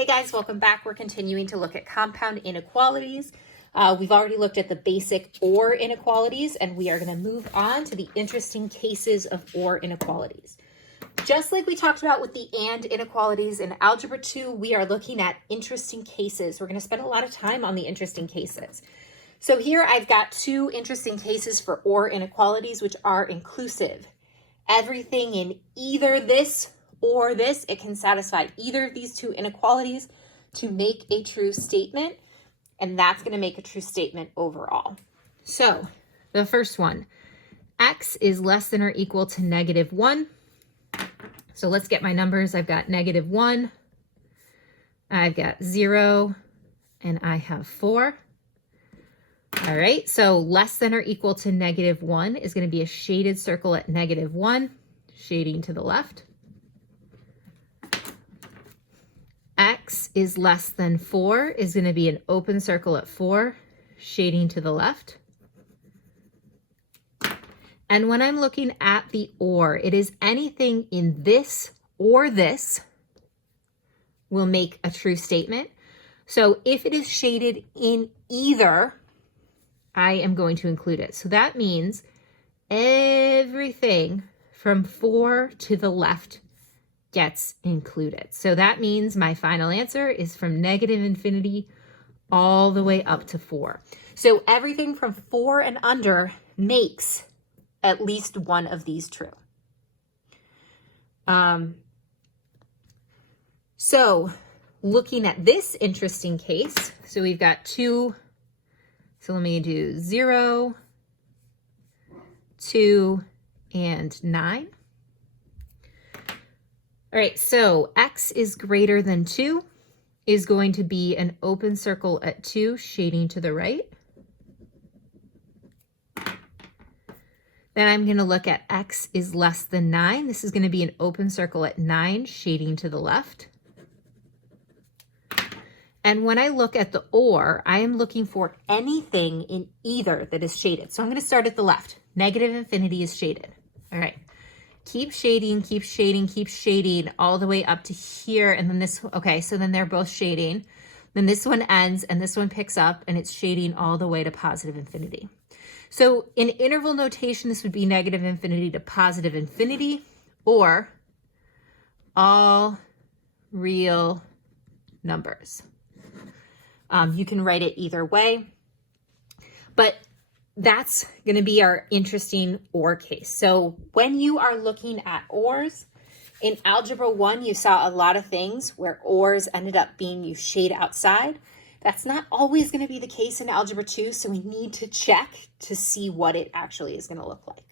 Hey guys, welcome back. We're continuing to look at compound inequalities. We've already looked at the basic OR inequalities, and we are going to move on to the interesting cases of OR inequalities. Just like we talked about with the AND inequalities in Algebra 2, we are looking at interesting cases. We're going to spend a lot of time on the interesting cases. So here I've got two interesting cases for OR inequalities, which are inclusive. Everything in either this or this, it can satisfy either of these two inequalities to make a true statement, and that's going to make a true statement overall. So the first one, x is less than or equal to -1. So let's get my numbers. I've got -1, I've got 0, and I have 4. All right, so less than or equal to -1 is going to be a shaded circle at -1, shading to the left. X is less than 4 is going to be an open circle at 4, shading to the left. And when I'm looking at the OR, it is anything in this or this will make a true statement. So if it is shaded in either, I am going to include it. So that means everything from 4 to the left gets included. So that means my final answer is from -infinity all the way up to 4. So everything from 4 and under makes at least one of these true. So looking at this interesting case, so we've got two, so let me do 0, 2, and 9. All right, so x is greater than 2 is going to be an open circle at 2, shading to the right. Then I'm going to look at x is less than 9. This is going to be an open circle at 9, shading to the left. And when I look at the OR, I am looking for anything in either that is shaded. So I'm going to start at the left. -infinity is shaded. All right. Keep shading, keep shading, keep shading all the way up to here. And then this, okay, so then they're both shading. Then this one ends and this one picks up and it's shading all the way to +infinity. So in interval notation, this would be -infinity to +infinity, or all real numbers. You can write it either way, but that's going to be our interesting OR case. So when you are looking at ORs, in Algebra 1, you saw a lot of things where ORs ended up being you shade outside. That's not always going to be the case in Algebra 2, so we need to check to see what it actually is going to look like.